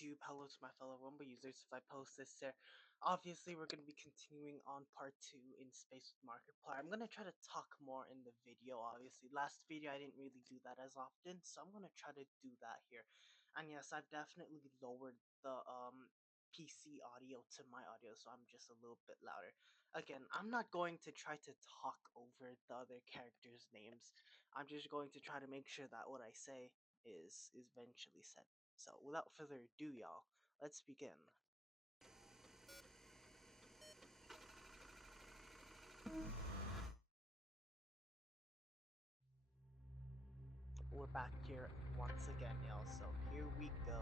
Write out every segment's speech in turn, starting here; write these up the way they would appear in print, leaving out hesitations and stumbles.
YouTube. Hello to my fellow Rumble users. If I post this there, obviously we're going to be continuing on part 2 in Space with Markiplier. I'm going to try to talk more in the video, obviously. Last video I didn't really do that as often, so I'm going to try to do that here. And yes, I've definitely lowered the PC audio to my audio, so I'm just a little bit louder. Again, I'm not going to try to talk over the other characters' names. I'm just going to try to make sure that what I say is eventually said. So without further ado, y'all, let's begin. We're back here once again, y'all. So here we go.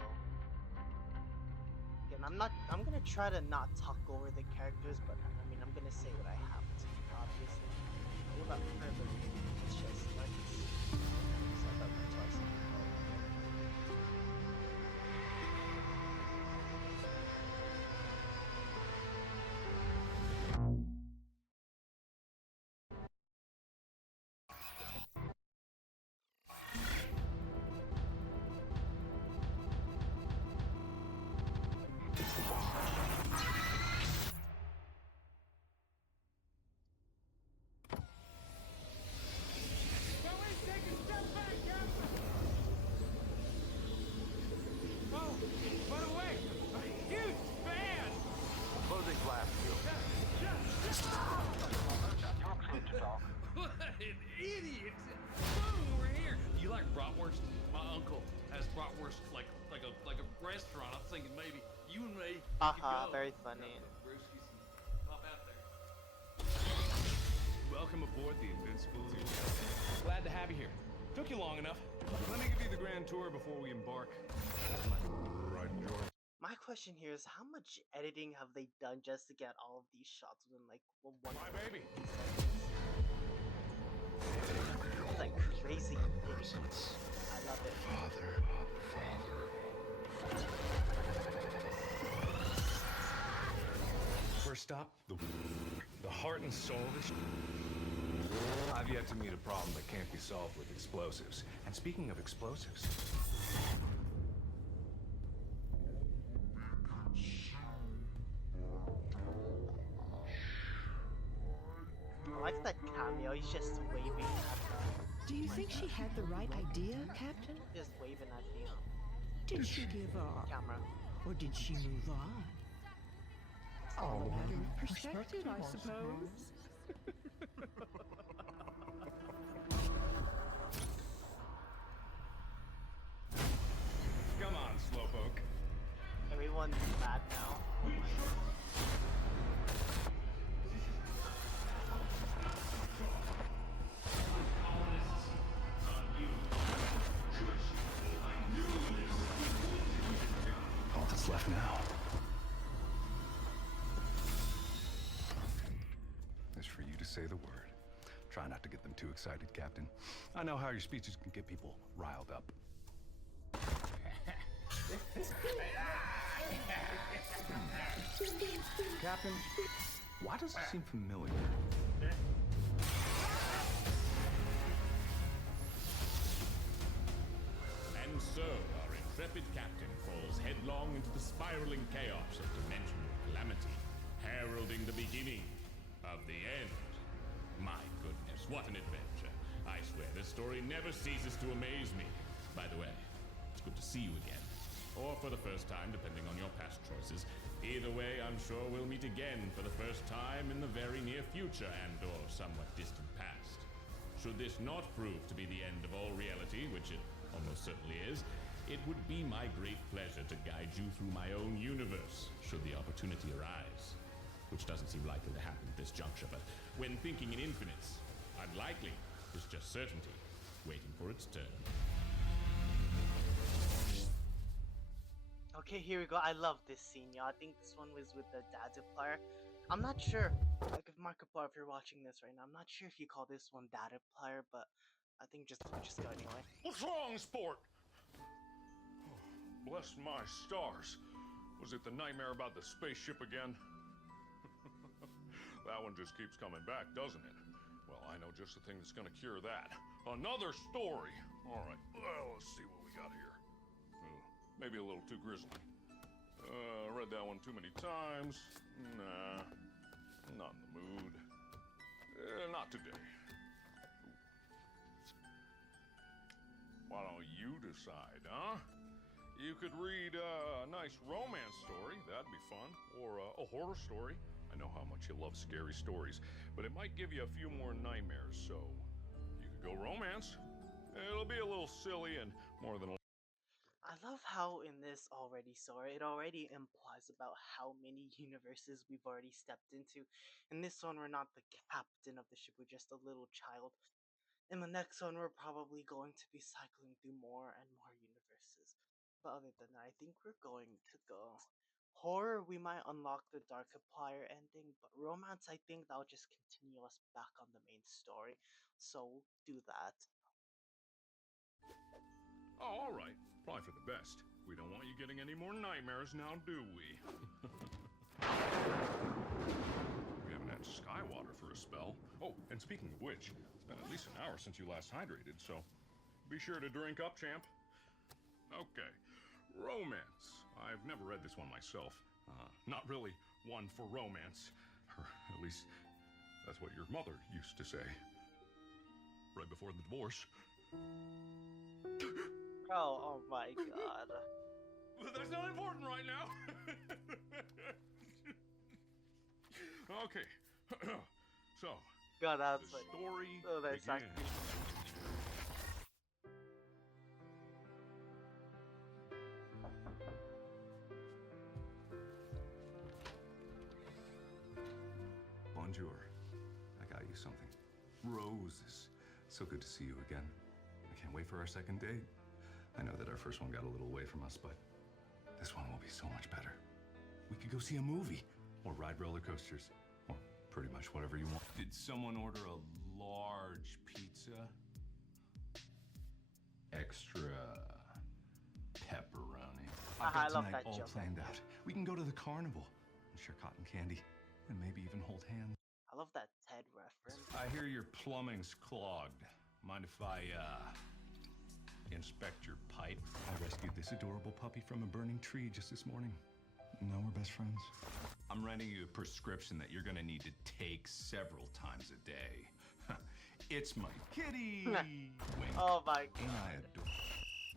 Again, I'm gonna try to not talk over the characters, but I mean I'm gonna say what I have to, obviously. Without further ado, let's just start. Set up twice. What an idiot! Boom, we're here. You like bratwurst? My uncle has bratwurst like a restaurant. I'm thinking maybe you and me could go. Very funny. Pop out there. Welcome aboard the Invincible 2. Glad to have you here. Took you long enough. Let me give you the grand tour before we embark. Right, George. My question here is, how much editing have they done just to get all of these shots within like one? My baby. It's like crazy. I love it. First stop, the heart and soul of this. I've yet to meet a problem that can't be solved with explosives. And speaking of explosives, I like that cameo. He's just waving at Do you think she had the right idea, Captain? just waving at the Did she give up? camera. Or did she move on? All a matter of perspective, I suppose. come on, Slowpoke. Everyone's mad now. All that's left now is for you to say the word. Try not to get them too excited, Captain. I know how your speeches can get people riled up. Captain, why does it seem familiar? And so, our intrepid captain falls headlong into the spiraling chaos of dimensional calamity, heralding the beginning of the end. My goodness, what an adventure. I swear, this story never ceases to amaze me. By the way, it's good to see you again. Or for the first time, depending on your past choices. Either way, I'm sure we'll meet again for the first time in the very near future and/or somewhat distant past. Should this not prove to be the end of all reality, which it almost certainly is, it would be my great pleasure to guide you through my own universe, should the opportunity arise. Which doesn't seem likely to happen at this juncture, but when thinking in infinites, unlikely is just certainty, waiting for its turn. Okay, here we go. I love this scene, y'all. I think this one was with the Dadiplier. I'm not sure, like, if Markiplier, if you're watching this right now, I'm not sure if you call this one Dadiplier, but I think just go anyway. What's wrong, sport? Bless my stars. Was it the nightmare about the spaceship again? That one just keeps coming back, doesn't it? Well, I know just the thing that's gonna cure that. Another story. All right, well, let's see what we got here. Maybe a little too grisly. Read that one too many times. Nah, not in the mood. Not today. Why don't you decide, huh? You could read a nice romance story, that'd be fun, or a horror story. I know how much you love scary stories, but it might give you a few more nightmares, so you could go romance. It'll be a little silly and more than I love how in this already story, it already implies about how many universes we've already stepped into. In this one, we're not the captain of the ship, we're just a little child. In the next one, we're probably going to be cycling through more and more universes. But other than that, I think we're going to go. Horror, we might unlock the Markiplier ending, but romance, I think that'll just continue us back on the main story. So, do that. Oh, all right. Probably for the best. We don't want you getting any more nightmares now, do we? We haven't had sky water for a spell. Oh, and speaking of which, it's been at least an hour since you last hydrated, so be sure to drink up, champ. Okay, romance. I've never read this one myself. Not really one for romance. Or at least, that's what your mother used to say. Right before the divorce. Oh my god. But that's not important right now. Okay. So, God, the that's like. story Oh, that's begins. actually. Bonjour. I got you something. Roses. So good to see you again. I can't wait for our second date. I know that our first one got a little away from us, but this one will be so much better. We could go see a movie or ride roller coasters or pretty much whatever you want. Did someone order a large pizza? Extra pepperoni. I've I got love tonight that all joke. planned out. We can go to the carnival and share cotton candy and maybe even hold hands. I love that Ted reference. I hear your plumbing's clogged. Mind if I, inspect your pipe? I rescued this adorable puppy from a burning tree just this morning. Now we're best friends. I'm writing you a prescription that you're gonna need to take several times a day. It's my kitty! Wink. Oh my god. Ain't I adorable?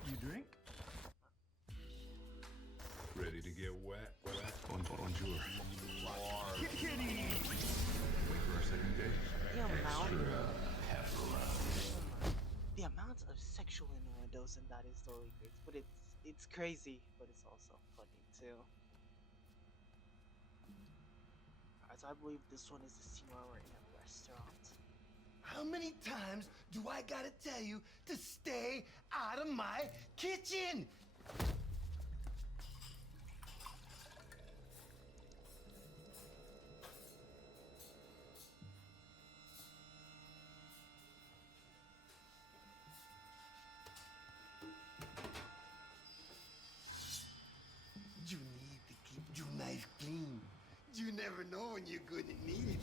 You drink? Ready to get wet? Bonjour. Kitty! Wait for our second date. The amount, Pepperoni. the amount of sexual innuendos in that is totally great, but it's crazy, but it's also funny too. Alright, so I believe this one is the scene where we're in a restaurant. How many times do I gotta tell you to stay out of my kitchen? You need to keep your knife clean. You never know when you're gonna need it.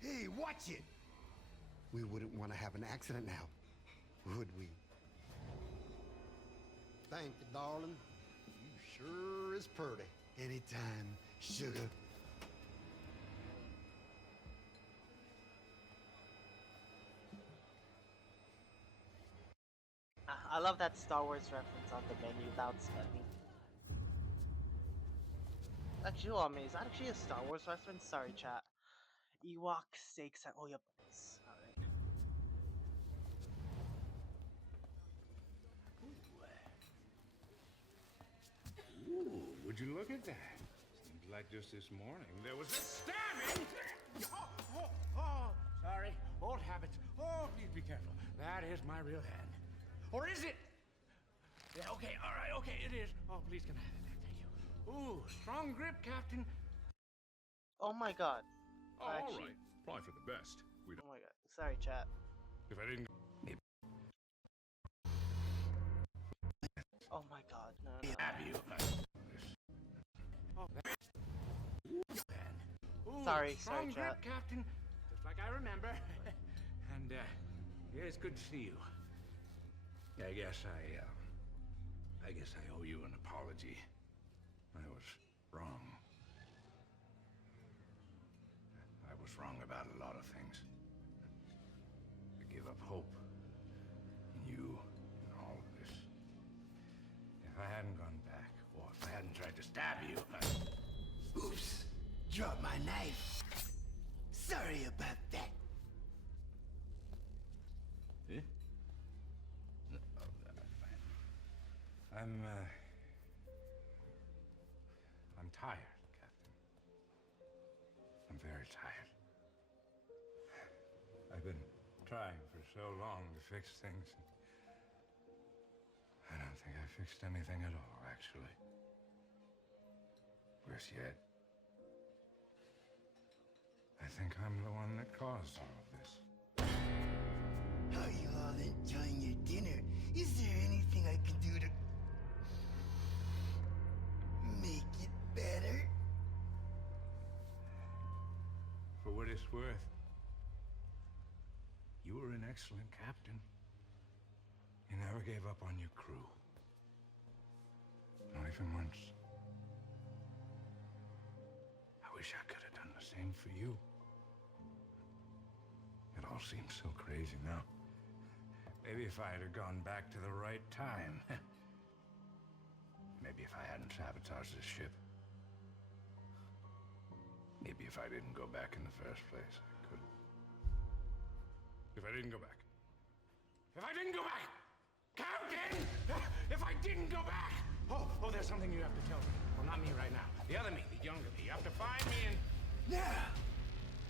Hey, watch it! We wouldn't want to have an accident now, would we? Thank you, darling. You sure is pretty. Anytime, sugar. I love that Star Wars reference on the menu. That's funny. Actually, oh, amazing. Is that actually a Star Wars reference? Sorry, chat. Ewok steaks and oh, yep, it is. Alright. Ooh, would you look at that? Seems like just this morning there was a stabbing. Oh, sorry. Old habits. Oh, please be careful. That is my real hand. Or is it? Yeah, okay, all right, okay, it is. Oh, please can I have it back? Thank you. Ooh, strong grip, Captain. Oh my god. Oh, all Actually- right. Probably for the best. We Oh don't. my god. Sorry, chat. If I didn't. Oh my god. No, no. Have you? Oh, that. Ooh, Sorry, strong grip, chat. Captain. Just like I remember. And, yeah, it's good to see you. I guess I owe you an apology. I was wrong. I was wrong about a lot of things. I gave up hope in you and all of this. If I hadn't gone back, or if I hadn't tried to stab you, Oops. Drop my knife. Sorry about that. Eh? No, I'm tired, Captain. I'm very tired. I've been trying for so long to fix things. I don't think I fixed anything at all, actually. Worse yet, I think I'm the one that caused all of this. Are you all enjoying your dinner? Is there anything I can do to make it better? For what it's worth, you were an excellent captain. You never gave up on your crew. Not even once. I wish I could have done the same for you. It all seems so crazy now. Maybe if I had gone back to the right time. Maybe if I hadn't sabotaged this ship. Maybe if I didn't go back in the first place, I could. If I didn't go back. If I didn't go back! Captain! If I didn't go back! Oh, there's something you have to tell me. Well, not me right now. The other me, the younger me. You have to find me and... Now,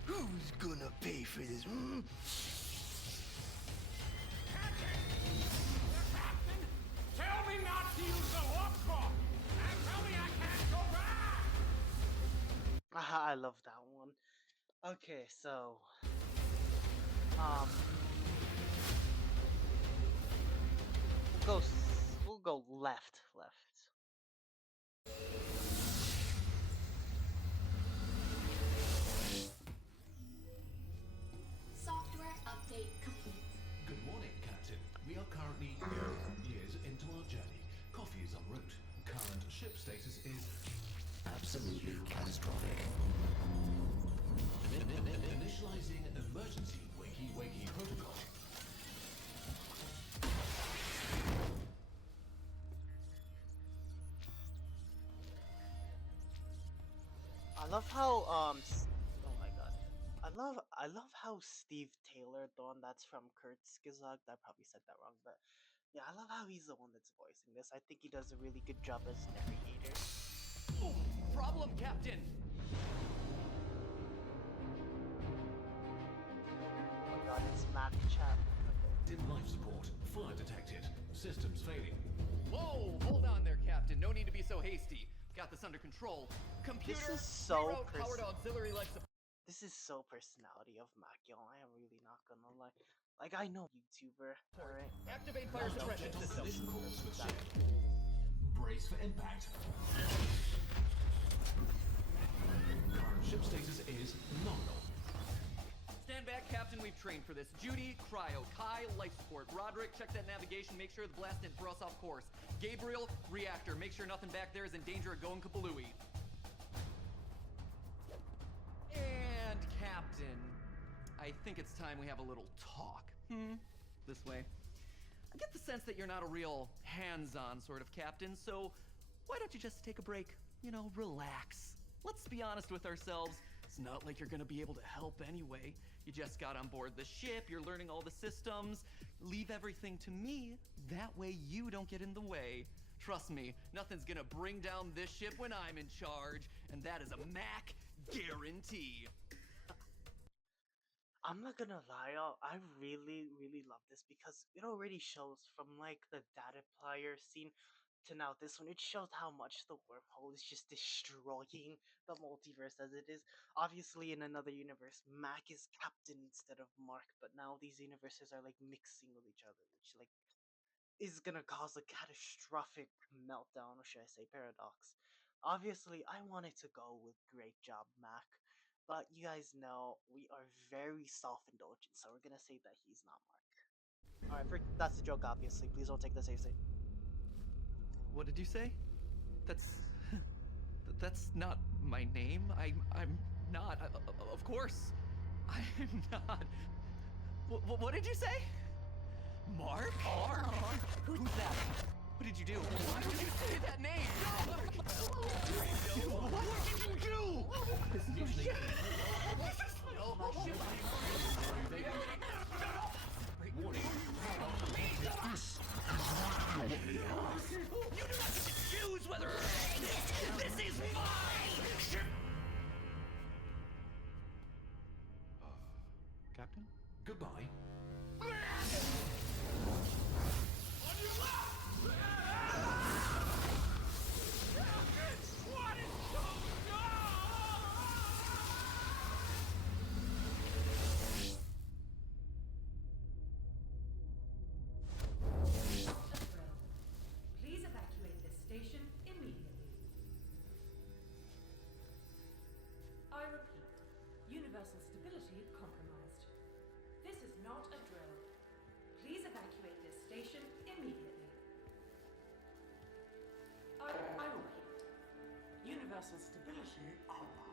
who's gonna pay for this? Hmm? Captain! Captain! Tell me not to use the warp core! And tell me I can't go back! I love that one. Okay, so we'll go left. Software update complete. Good morning, Captain. We are currently years into our journey. Coffee is en route. Current ship status is absolutely catastrophic. Initializing emergency wakey protocol. I love how oh my god. I love how Steve Taylor, the one that's from Kurtzgesagt, I probably said that wrong, but yeah, I love how he's the one that's voicing this. I think he does a really good job as narrator. Problem, Captain! Oh my god, it's Mac chat. Dim life support. Fire detected. Systems failing. Whoa! Hold on there, Captain. No need to be so hasty. Got this under control. Computer, This is so reroute powered auxiliary life support. This is so personality of Mac, yo. I am really not gonna lie. Like, I know YouTuber, alright? Activate fire suppression system. Collision course with ship. Brace for impact. Current ship status is nominal. Stand back, Captain. We've trained for this. Judy, cryo. Kai, life support. Roderick, check that navigation. Make sure the blast didn't throw us off course. Gabriel, reactor. Make sure nothing back there is in danger of going kablooey. And Captain, I think it's time we have a little talk. This way. I get the sense that you're not a real hands-on sort of captain, so why don't you just take a break? You know, relax. Let's be honest with ourselves. It's not like you're gonna be able to help anyway. You just got on board the ship, you're learning all the systems. Leave everything to me. That way you don't get in the way. Trust me, nothing's gonna bring down this ship when I'm in charge, and that is a Mac guarantee. I'm not gonna lie, y'all. I really, really love this because it already shows from like the data player scene to now this one. It shows how much the wormhole is just destroying the multiverse as it is. Obviously, in another universe, Mac is captain instead of Mark, but now these universes are like mixing with each other, which like is gonna cause a catastrophic meltdown, or should I say paradox. Obviously, I wanted to go with great job, Mac. But you guys know we are very self-indulgent, so we're gonna say that he's not Mark. Alright, that's a joke, obviously. Please don't take this seriously. What did you say? That's not my name. I'm not. Of course, I'm not. What did you say? Mark? Mark? Who's that? What did you do? Why would you say that name? No, Mark! What did you do? This is usually... Great warning. You do not get to choose whether... This is my ship! Captain? Goodbye. Please evacuate this station immediately. I repeat, universal stability compromised. This is not a drill. Please evacuate this station immediately. I repeat, universal stability compromised.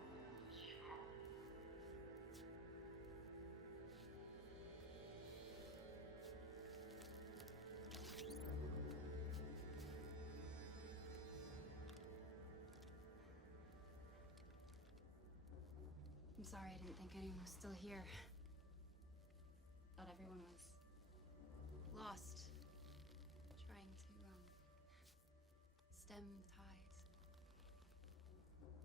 I'm sorry, I didn't think anyone was still here. Thought everyone was lost, trying to, stem the tides. Wait.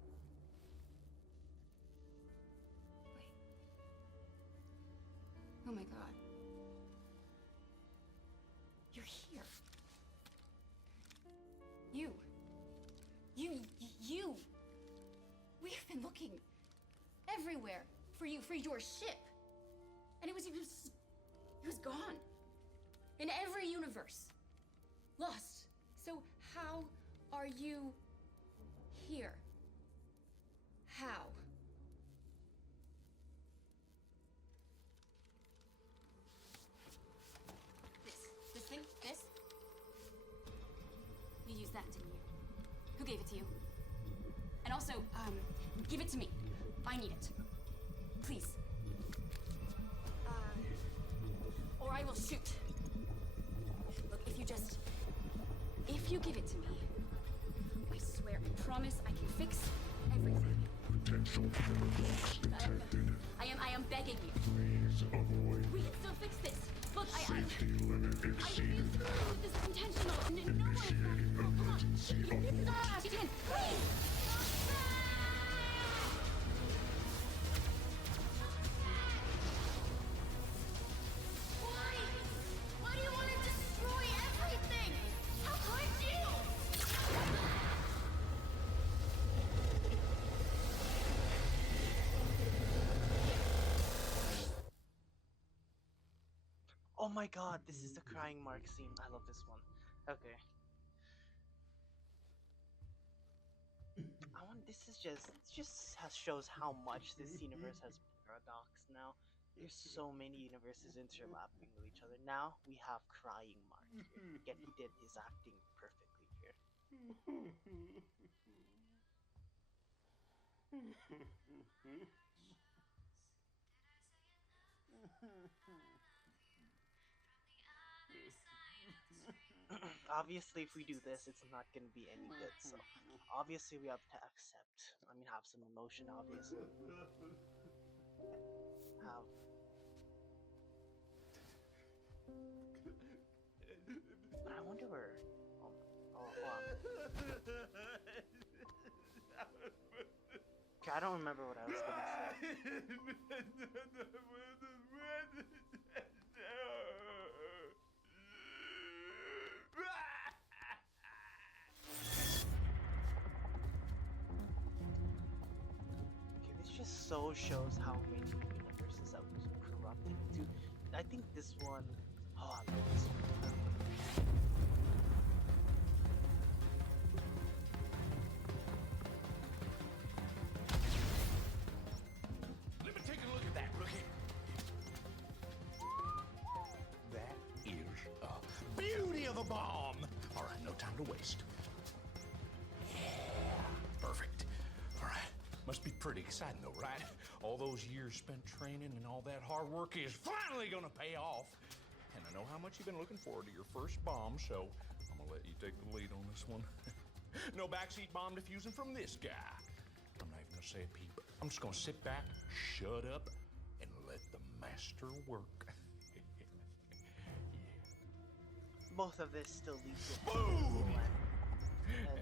Oh my god. You're here. You! We've been looking everywhere for you, for your ship. And it was gone. In every universe. Lost. So how are you here? How? This thing? This? You used that, didn't you? Who gave it to you? And also, give it to me. I need it. Please. Or I will shoot. Look, if you give it to me, I swear, I promise I can fix everything. Potential paradox detected. I am begging you. Please avoid. We can still fix this. Look, Safety limit exceeded. This is intentional. Initiating emergency abort. Please! Why do you want to destroy everything? How could you? Oh my god, this is the crying Mark scene. I love this one. Okay. Shows how much this universe has paradox now. There's so many universes interlapping with each other. Now we have crying Mark here. Yet he did his acting perfectly here. Obviously, if we do this, it's not gonna be any good, so obviously we have to accept. Have some emotion, obviously. But I wonder where... Oh, hold on. Okay, I don't remember what I was gonna say. Just so shows how many universes that we keep corrupting into. I think this one... Oh, I love this one. bomb. All right, no time to waste. Yeah, perfect. All right, must be pretty exciting though, right? All those years spent training and all that hard work is finally gonna pay off. And I know how much you've been looking forward to your first bomb, so I'm gonna let you take the lead on this one. No backseat bomb defusing from this guy. I'm not even gonna say a peep. I'm just gonna sit back, shut up, and let the master work. Both of this still leads to Boom!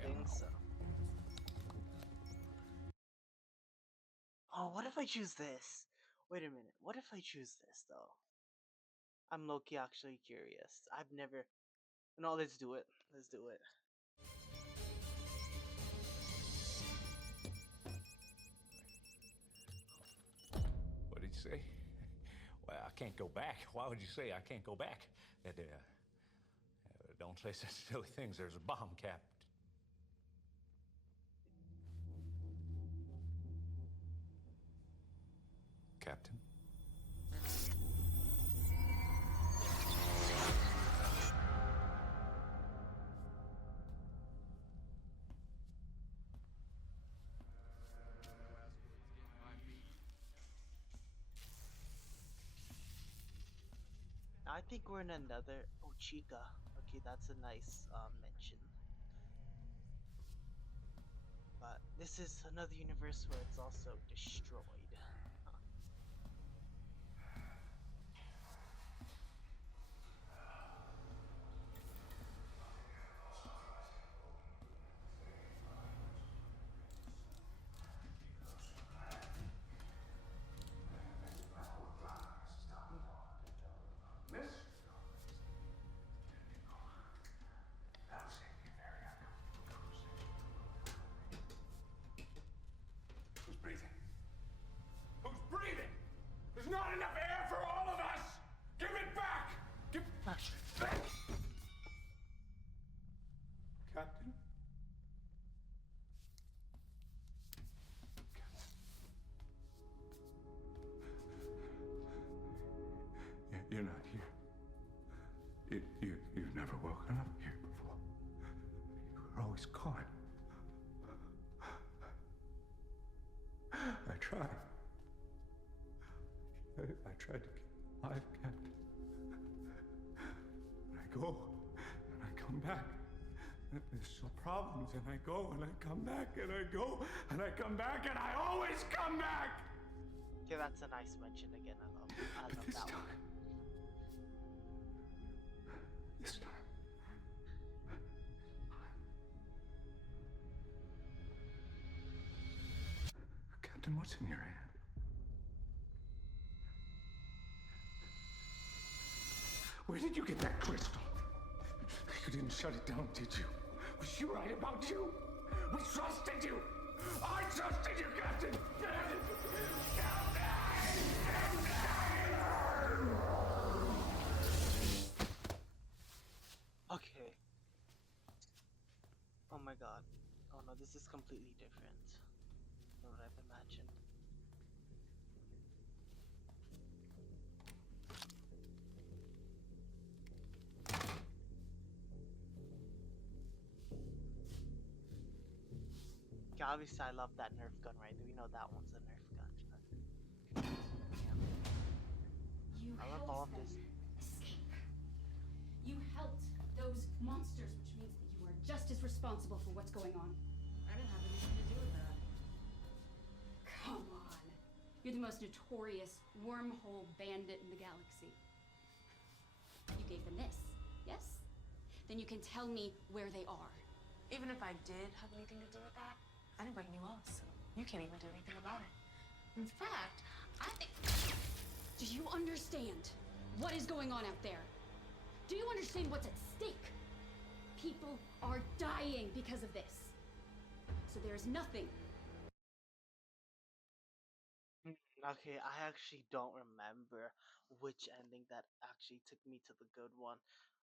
ending, so. Oh, what if I choose this? Wait a minute. What if I choose this though? I'm low-key actually curious. I've never. No, let's do it. Let's do it. What did you say? Well, I can't go back. Why would you say I can't go back? Don't say such silly things. There's a bomb cap. Captain? I think we're in another. Oh, Chica. Okay, that's a nice mention. But this is another universe where it's also destroyed. Huh. Who's breathing? Who's breathing? There's not enough air for all of us! Give it back! Give it back! Captain? You're not here. You've never woken up here before. You were always gone. I tried. I tried to keep alive, Captain. And I go, and I come back. And there's still problems, and I go, and I come back, and I go, and I come back, and I always come back! Okay, that's a nice mention again. I love that one. This time. Captain, what's in your hand? Where did you get that crystal? You didn't shut it down, did you? Was she right about you? We trusted you! I trusted you, Captain! Okay. Oh my god. Oh no, this is completely different than what I've imagined. Okay, obviously I love that Nerf gun right there. We know that one's a Nerf gun. You I love helped all of them this. escape. You helped those monsters, which means that you are just as responsible for what's going on. I didn't have anything to do with that. Come on. You're the most notorious wormhole bandit in the galaxy. You gave them this, yes? Then you can tell me where they are. Even if I did have anything to do with that, I didn't break any laws, so you can't even do anything about it. In fact, I think... Do you understand what is going on out there? Do you understand what's at stake? People are dying because of this. So there's nothing. Okay, I actually don't remember which ending that actually took me to the good one.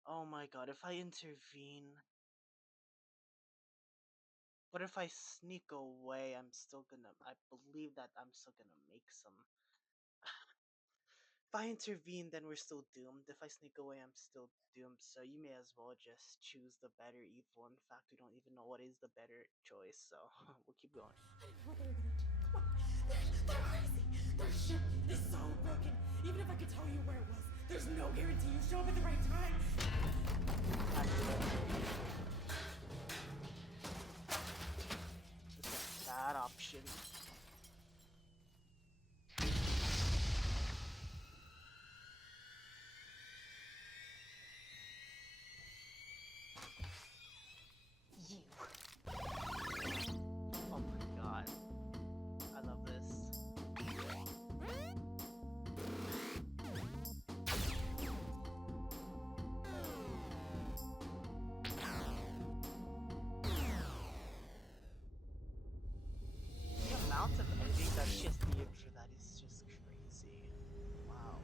Oh my god, if I intervene. But if I sneak away, I believe that I'm still gonna make some. I intervene, then we're still doomed. If I sneak away, I'm still doomed. So you may as well just choose the better evil. In fact, we don't even know what is the better choice. So we'll keep going. I know what they're gonna do. Come on. They're crazy. Their ship is so broken. Even if I could tell you where it was, there's no guarantee you show up at the right time. It's a bad option. Oh my god. I love this. The amount of editing that's just needed for that is just crazy. Wow.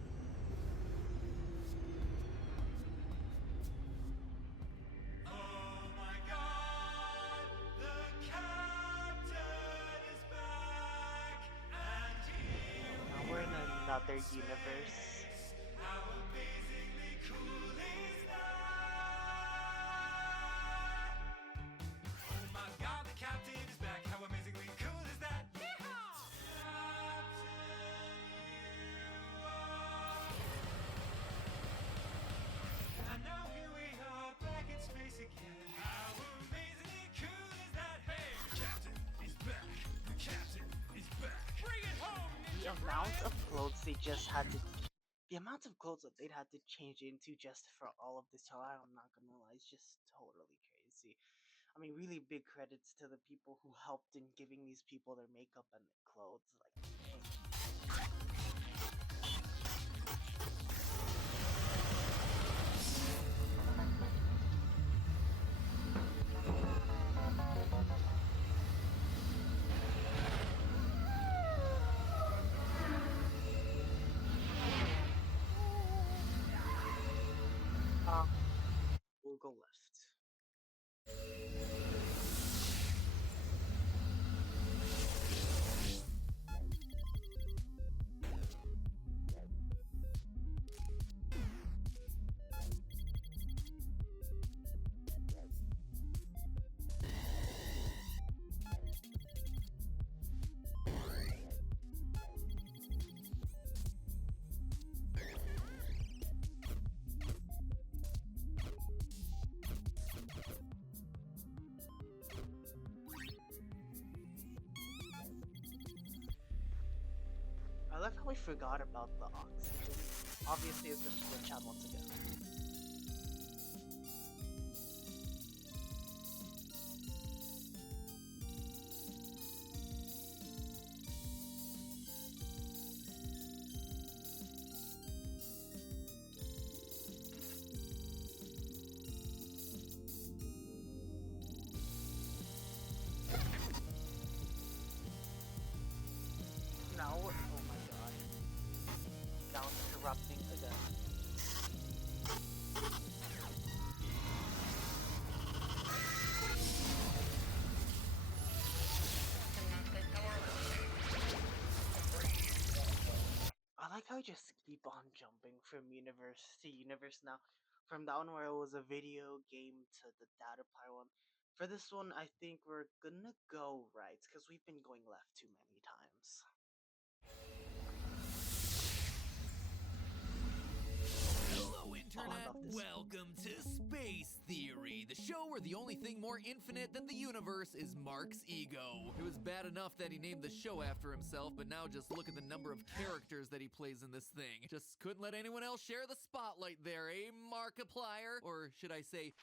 Now we're in another universe. The amount of clothes they just had to the amount of clothes that they'd had to change into just for all of this time, I'm not gonna lie, it's just totally crazy. I mean, really big credits to the people who helped in giving these people their makeup and their clothes. Like, we'll go left. I love how we forgot about the oxygen. Obviously, it's gonna glitch out once again. Now, oh my god. Now it's corrupting again. I like how I just keep on jumping from universe to universe now. From that one where it was a video game to the data player one. For this one, I think we're gonna go right, because we've been going left too many times. Hello, Internet. Welcome to Space Theory, the show where the only thing more infinite than the universe is Mark's ego. It was bad enough that he named the show after himself, but now just look at the number of characters that he plays in this thing. Just couldn't let anyone else share the spotlight there, eh, Markiplier? Or should I say,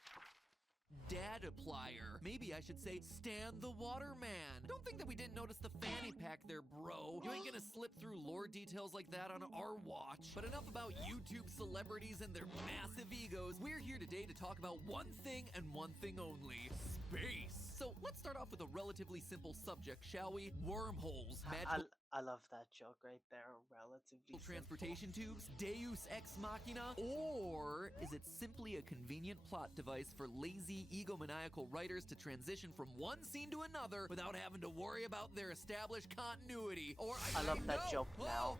Dadaplier. Maybe I should say Stan the Waterman. Don't think that we didn't notice the fanny pack there, bro. You ain't gonna slip through lore details like that on our watch. But enough about YouTube celebrities and their massive egos. We're here today to talk about one thing and one thing only: space. So let's start off with a relatively simple subject, shall we? Wormholes. I love that joke right there. Relatively transportation tubes, Deus Ex Machina, or is it simply a convenient plot device for lazy, egomaniacal writers to transition from one scene to another without having to worry about their established continuity? Or I love that joke now.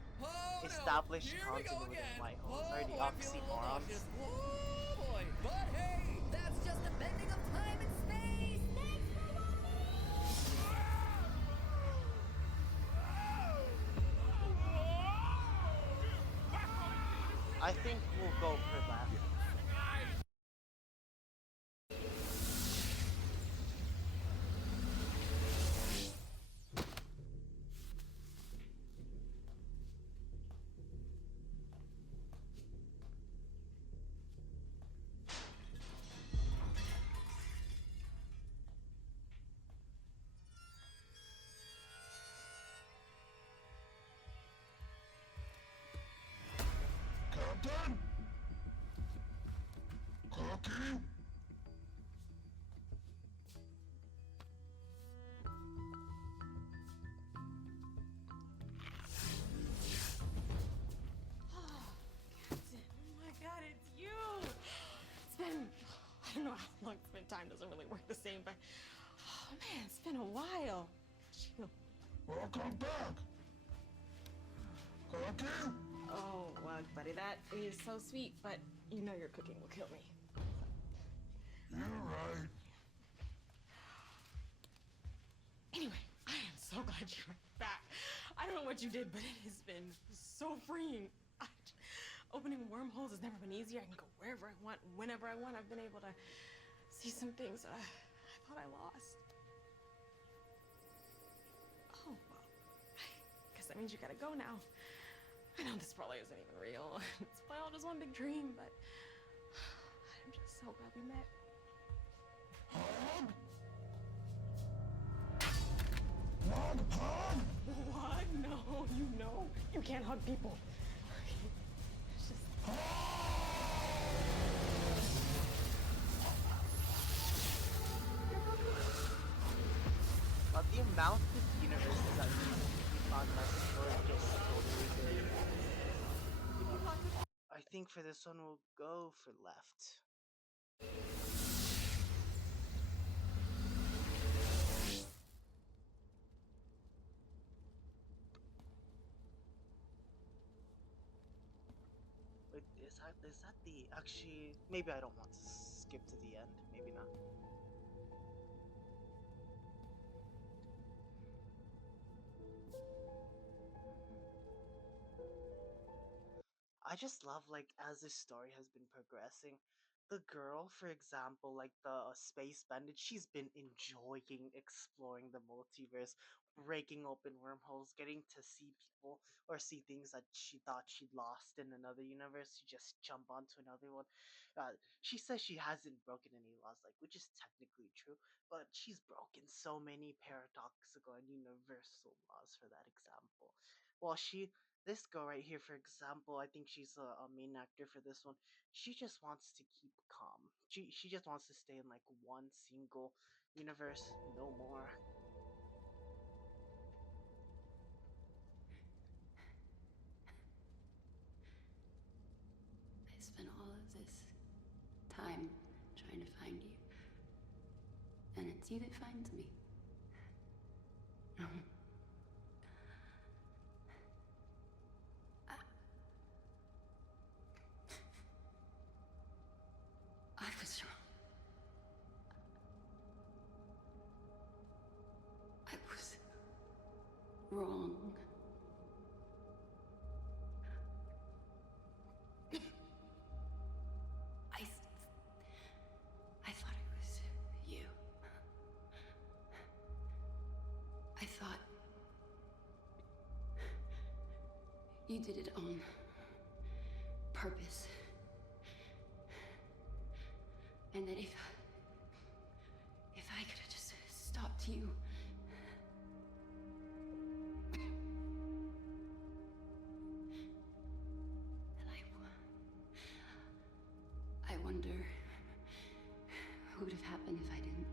Is established Here we go continuity again. in white holes Oh are the boy, I'm feeling a little oxymorons. nauseous. Oh boy. But hey, that's just a bending of time and space. Thanks for I think we'll go for left. Captain? Cookie? Oh my god, it's you! It's been, I don't know how long it's been. Time doesn't really work the same, but oh man, it's been a while. Phew. Welcome back. Cookie? Oh, well, buddy, that is so sweet, but you know your cooking will kill me. You're right. Anyway, I am so glad you're back. I don't know what you did, but it has been so freeing. Opening wormholes has never been easier. I can go wherever I want, whenever I want. I've been able to see some things that I thought I lost. Oh, well, I guess that means you gotta go now. I know this probably isn't even real. It's probably all just one big dream, but I'm just so glad we met. What? No, you know. You can't hug people. It's just... The amount of universes that we found in our story just totally good. I think for this one we'll go for left. Wait, is that the actually? Maybe I don't want to skip to the end. Maybe not. I just love like as this story has been progressing, the girl, for example, like the space bandit, she's been enjoying exploring the multiverse, breaking open wormholes, getting to see people or see things that she thought she'd lost in another universe. You just jump onto another one. She says she hasn't broken any laws, like which is technically true, but she's broken so many paradoxical and universal laws for that example. Well, this girl right here, for example, I think she's a main actor for this one. She just wants to keep calm. She just wants to stay in like one single universe, no more. I spent all of this time trying to find you. And it's you that finds me. I was wrong. I was wrong. I thought it was you. I thought you did it on purpose. And that if I could have just stopped you. And I wonder what would have happened if I didn't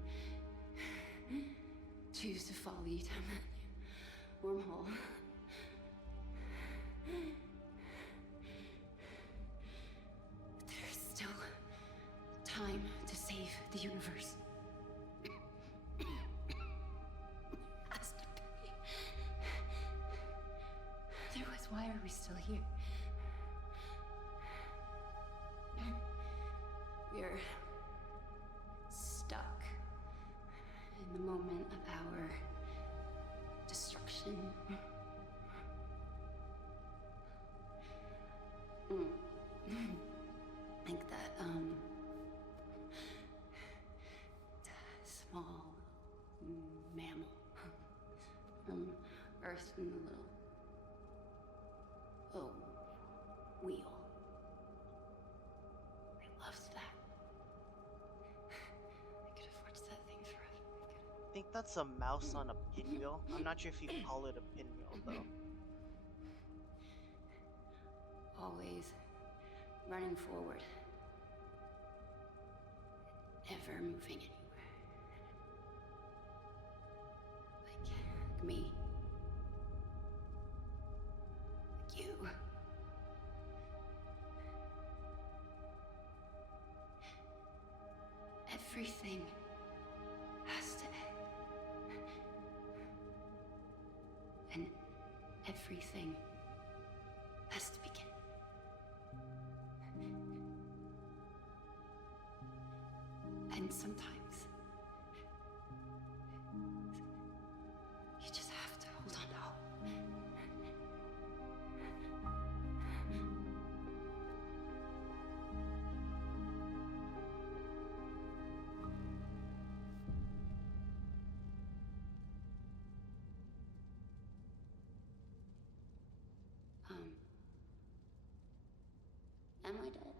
choose to follow you down that wormhole. There's still time to save the universe. Has to be. Otherwise, why are we still here? We're stuck in the moment of our destruction. Like that, small mammal from Earth in the little, wheel. I loved that. I could have watched that thing forever. I think that's a mouse on a pinwheel. I'm not sure if you call it a pinwheel though. Always running forward. Never moving anywhere. Like me. Like you. Everything has to end. And everything has to begin. And sometimes you just have to hold on to hope. Am I dead?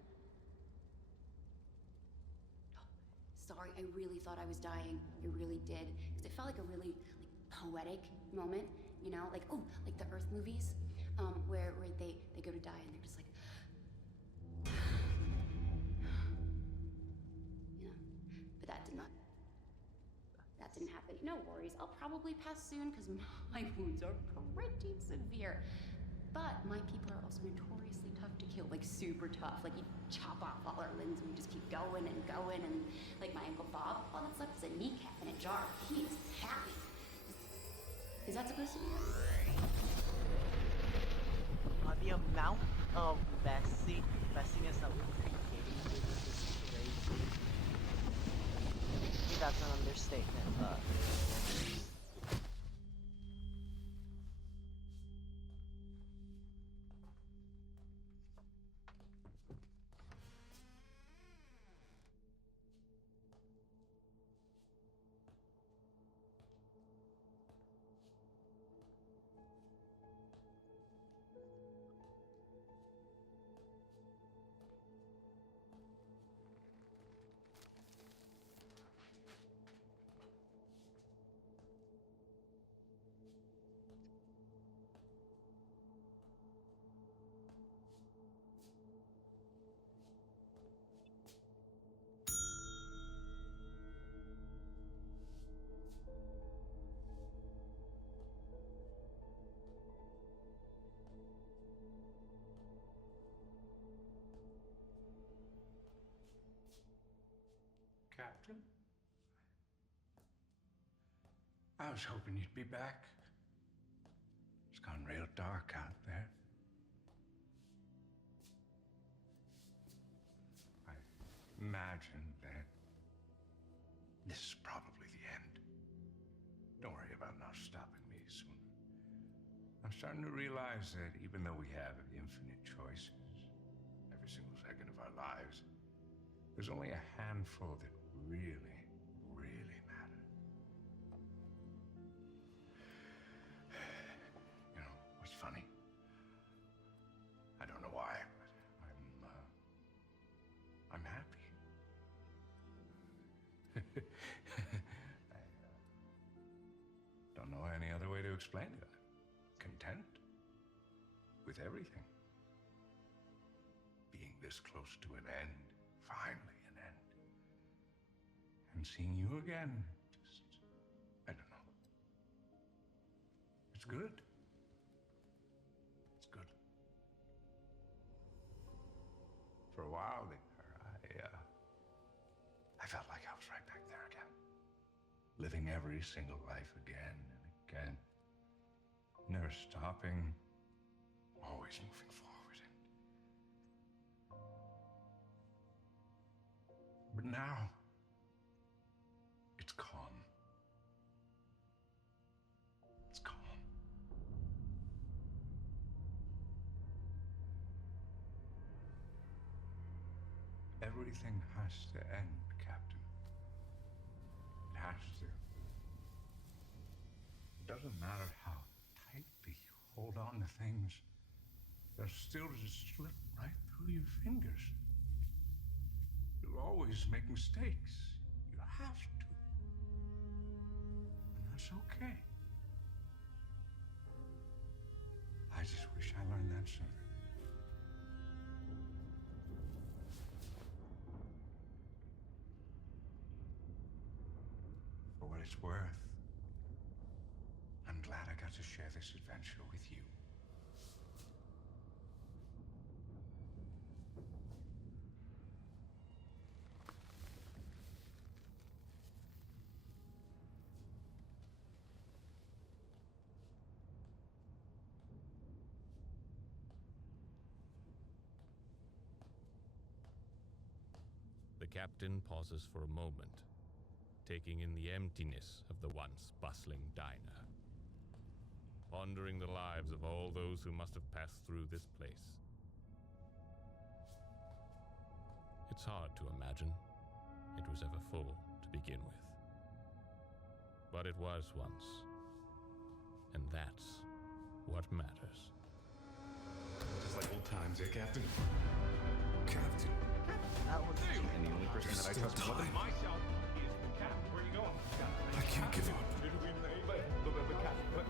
Sorry, I really thought I was dying. I really did. Because it felt like a really poetic moment, you know? Like, oh, like the Earth movies, where they go to die and they're just like, you know? But that didn't happen. No worries, I'll probably pass soon because my wounds are pretty severe. But my people are also notoriously tough to kill, like super tough. Like you chop off all our limbs and we just keep going and going. And like my Uncle Bob, all that's left is a kneecap in a jar. He is happy. Is that supposed to be it? The amount of messiness that we're creating through this is crazy. I think that's an understatement, but. Captain? I was hoping you'd be back. It's gone real dark out there. I imagine that this is probably the end. Don't worry about not stopping me soon. I'm starting to realize that even though we have infinite choices, every single second of our lives, there's only a handful that really, really matter. You know, what's funny? I don't know why, but I'm happy. I don't know any other way to explain it. Content with everything. Being this close to an end, finally an end. And seeing you again, just, I don't know. It's good. It's good. For a while there, I felt like I was right back there again. Living every single life again and again. Never stopping, always moving forward. But now, it's calm. It's calm. Everything has to end, Captain. It has to. It doesn't matter how tightly you hold on to things, they'll still just slip right through your fingers. You'll always make mistakes. You have to. And that's okay. I just wish I learned that sooner. For what it's worth, I'm glad I got to share this adventure with you. The captain pauses for a moment, taking in the emptiness of the once bustling diner, pondering the lives of all those who must have passed through this place. It's hard to imagine it was ever full to begin with. But it was once, and that's what matters. Just like old times, eh, Captain? Captain. That was And the only person that I trust more than myself is the captain. Where are you going? I can't give up.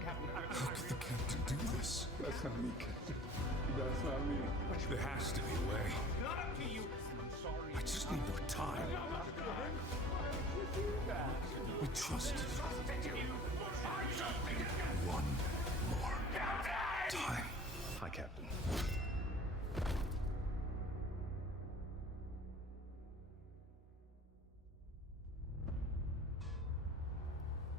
Captain, How could the captain do this? that's not me, Captain. That's not me. There has to be a way. Not up to you. I'm sorry. I just need more time. We trusted you. One more time. Hi, Captain.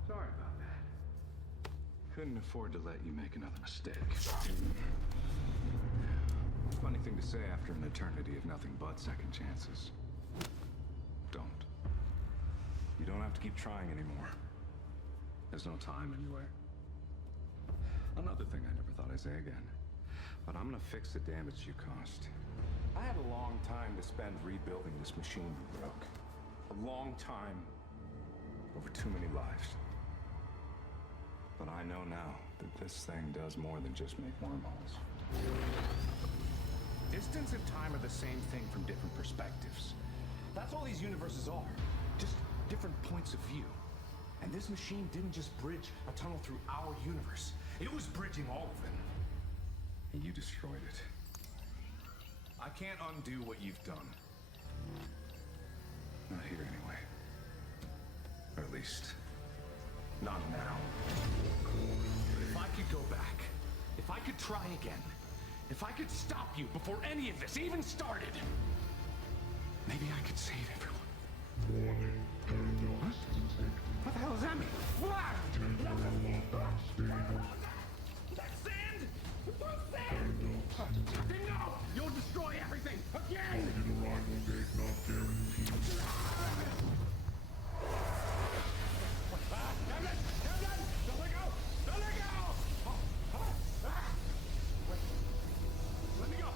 Sorry about that. Couldn't afford to let you make another mistake. Funny thing to say after an eternity of nothing but second chances. Don't. You don't have to keep trying anymore. There's no time anywhere. Another thing I never thought I'd say again. But I'm gonna fix the damage you caused. I had a long time to spend rebuilding this machine you broke. A long time over too many lives. But I know now that this thing does more than just make wormholes. Distance and time are the same thing from different perspectives. That's all these universes are. Just different points of view. And this machine didn't just bridge a tunnel through our universe. It was bridging all of them. And you destroyed it. I can't undo what you've done. Not here anyway. Or at least, not now. If I could go back, if I could try again, if I could stop you before any of this even started, maybe I could save everyone. What the hell does that mean? What? That's sand! That's sand! Then no! You'll destroy everything again! Don't let go! Don't let go! Wait. Let me go!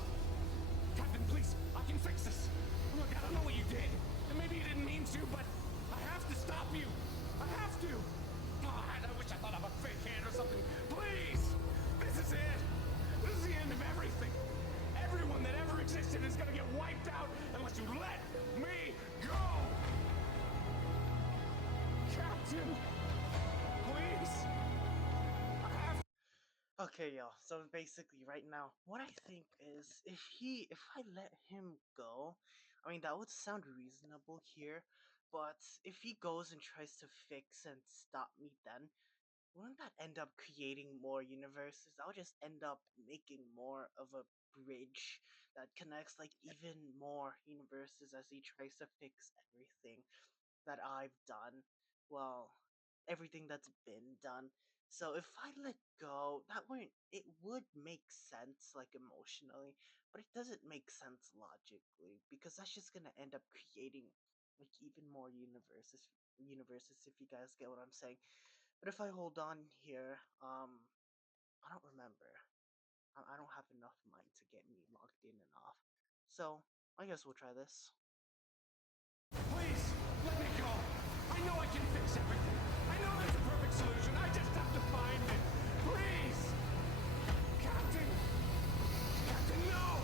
Captain, please! I can fix this! Look, I don't know what you did. And maybe you didn't mean to, but I have to stop you! I have to! God, I wish I thought of a fake hand or something. Please! This is it! This is the end of everything! Everyone that ever existed is gonna get wiped out unless you let me go! Captain! Please! I have... Okay, y'all. So basically, right now, what I think is, if I let him go, I mean, that would sound reasonable here, but if he goes and tries to fix and stop me, then wouldn't that end up creating more universes? That would just end up making more of a bridge that connects like even more universes as he tries to fix everything that I've done. Well, everything that's been done. So if I let go, it would make sense like emotionally, but it doesn't make sense logically because that's just gonna end up creating like even more universes if you guys get what I'm saying. But if I hold on here, I don't remember. I don't have enough money to get me logged in and off. So I guess we'll try this. Please, let me go. I know I can fix everything. I know there's a perfect solution. I just have to find it. Please! Captain! Captain, no!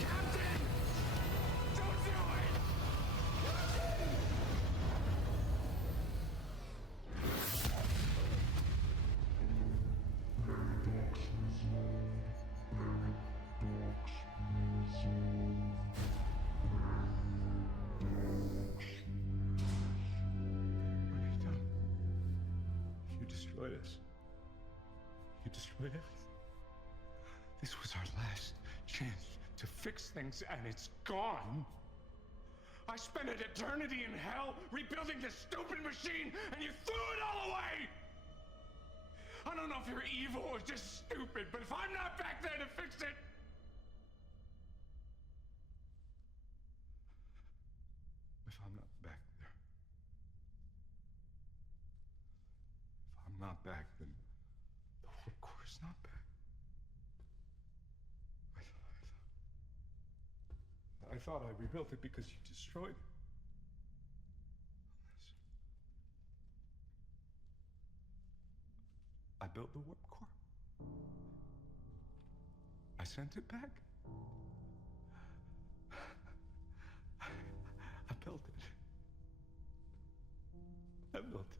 Captain! Don't do it! Captain! You destroyed us. You destroyed everything. This was our last chance to fix things, and it's gone. I spent an eternity in hell rebuilding this stupid machine, and you threw it all away! I don't know if you're evil or just stupid, but if I'm not back there to fix it... If I'm not back there. If I'm not back, then the warp core is not back. I thought I rebuilt it because you destroyed it. I built the warp core. I sent it back. I built it. I built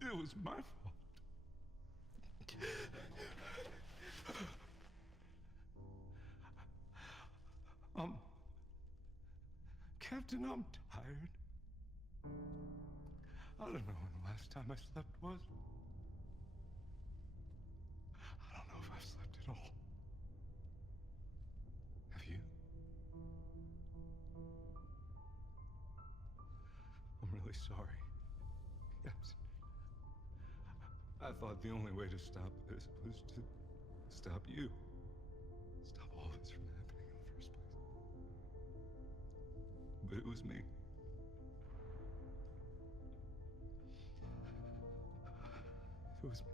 it. It was my fault. Captain, I'm tired. I don't know when the last time I slept was. I don't know if I've slept at all. Have you? I'm really sorry. Captain. I thought the only way to stop this was to stop you. Stop all this from happening in the first place. But it was me. It was me.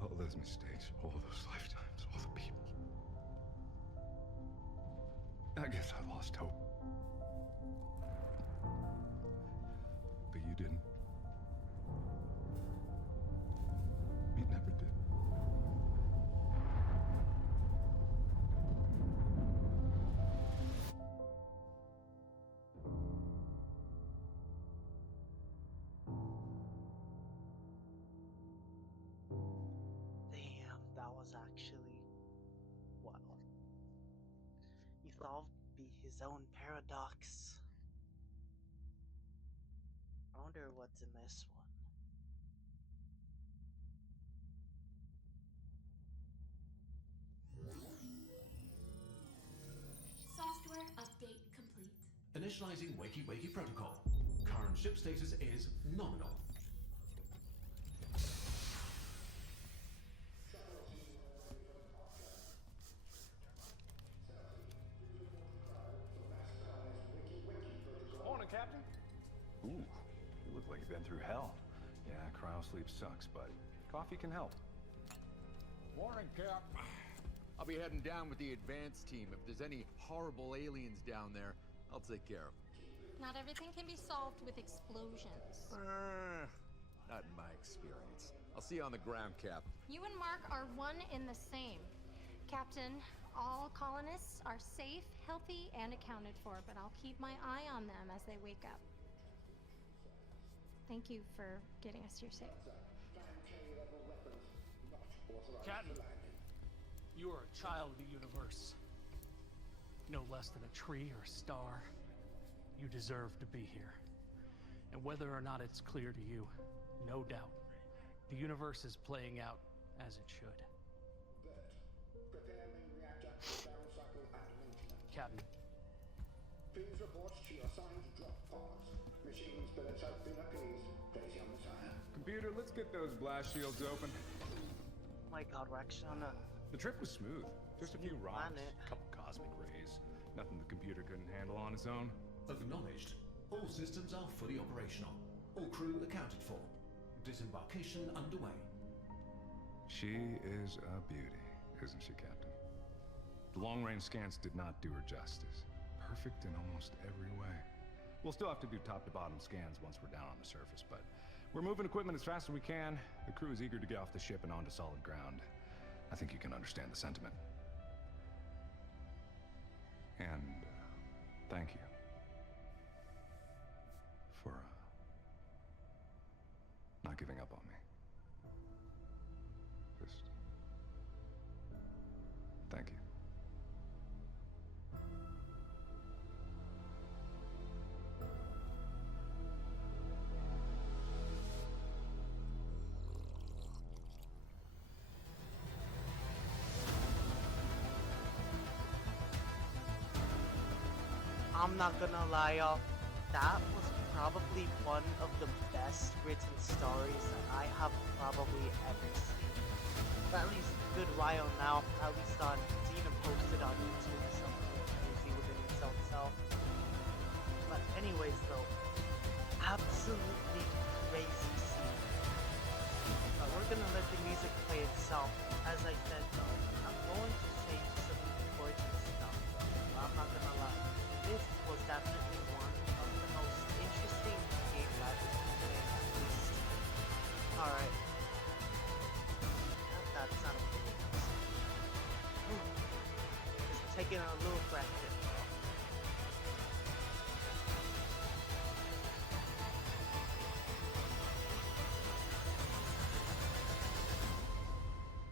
All those mistakes, all those lifetimes, all the people. I guess I lost hope. But you didn't. You never did. Damn, that was actually wow. He solved his own paradox. I wonder what's in this one. Software update complete. Initializing Wakey Wakey protocol. Current ship status is nominal. Morning, Captain. Ooh, you look like you've been through hell. Yeah, cryo sleep sucks, but coffee can help. Morning, Cap. I'll be heading down with the advance team. If there's any horrible aliens down there, I'll take care of them. Not everything can be solved with explosions. Not in my experience. I'll see you on the ground, Cap. You and Mark are one in the same. Captain, all colonists are safe, healthy, and accounted for, but I'll keep my eye on them as they wake up. Thank you for getting us here safe. Captain, you are a child of the universe. No less than a tree or a star. You deserve to be here. And whether or not it's clear to you, no doubt, the universe is playing out as it should. Captain. Please report to your assigned drop pods. Machines billets have been appeased. Place on the tire. Computer, let's get those blast shields open. my god, we're actually on a The trip was smooth. Just a few new rocks, planet. a couple cosmic rays. Nothing the computer couldn't handle on its own. Acknowledged. All systems are fully operational. All crew accounted for. Disembarkation underway. She is a beauty, isn't she, Captain? The long-range scans did not do her justice. Perfect in almost every way. We'll still have to do top-to-bottom scans once we're down on the surface, but we're moving equipment as fast as we can. The crew is eager to get off the ship and onto solid ground. I think you can understand the sentiment. And thank you for not giving up on me. Just thank you. I'm not gonna lie, y'all. That was probably one of the best written stories that I have probably ever seen. For at least a good while now, at least on, it's even posted on YouTube or something crazy within itself. But anyways though, absolutely crazy scene. But we're gonna let the music play itself. As I said though, I'm going to say some important stuff though. I'm not gonna lie. This was definitely one of the most interesting games I've been playing at least. Alright. That sounded pretty nice. Just taking a little breath here, bro.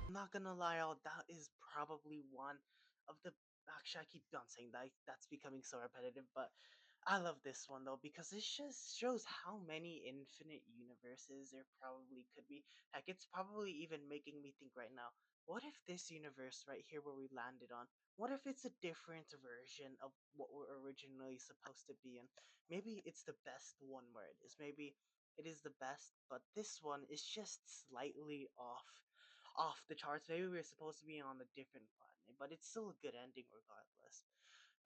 I'm not gonna lie, y'all, that is probably one of the. Actually, I keep on saying that. That's becoming so repetitive, but I love this one though because it just shows how many infinite universes there probably could be. Heck, it's probably even making me think right now. What if this universe right here where we landed on? What if it's a different version of what we're originally supposed to be in? Maybe it's the best one where it is. Maybe it is the best, but this one is just slightly off the charts. Maybe we're supposed to be on a different planet, but it's still a good ending regardless.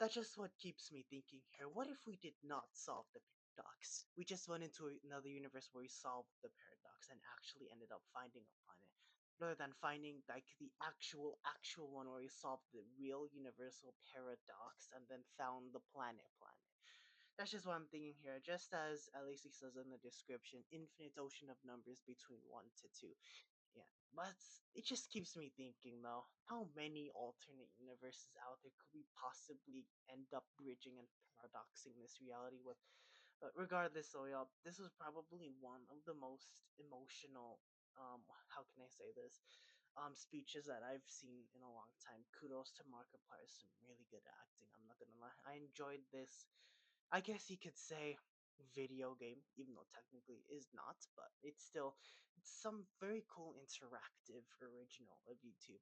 That's just what keeps me thinking here. What if we did not solve the paradox? We just went into another universe where we solved the paradox and actually ended up finding a planet. Rather than finding like the actual one where we solved the real universal paradox and then found the planet. That's just what I'm thinking here. Just as Alexi says in the description, infinite ocean of numbers between 1 to 2. Yeah, but it just keeps me thinking though, how many alternate universes out there could we possibly end up bridging and paradoxing this reality with? But regardless though, y'all, this was probably one of the most emotional, how can I say this, speeches that I've seen in a long time. Kudos to Markiplier, some really good acting, I'm not gonna lie. I enjoyed this, I guess you could say, video game, even though technically it is not, but it's some very cool interactive original of YouTube.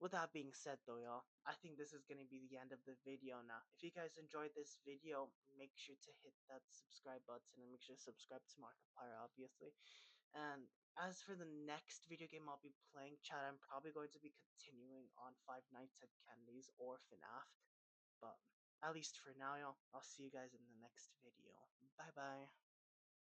With that being said though, y'all, I think this is gonna be the end of the video now. If you guys enjoyed this video, make sure to hit that subscribe button and make sure to subscribe to Markiplier, obviously. And as for the next video game I'll be playing, chat, I'm probably going to be continuing on Five Nights at Candy's or FNAF. But at least for now, y'all, I'll see you guys in the next video. Bye bye.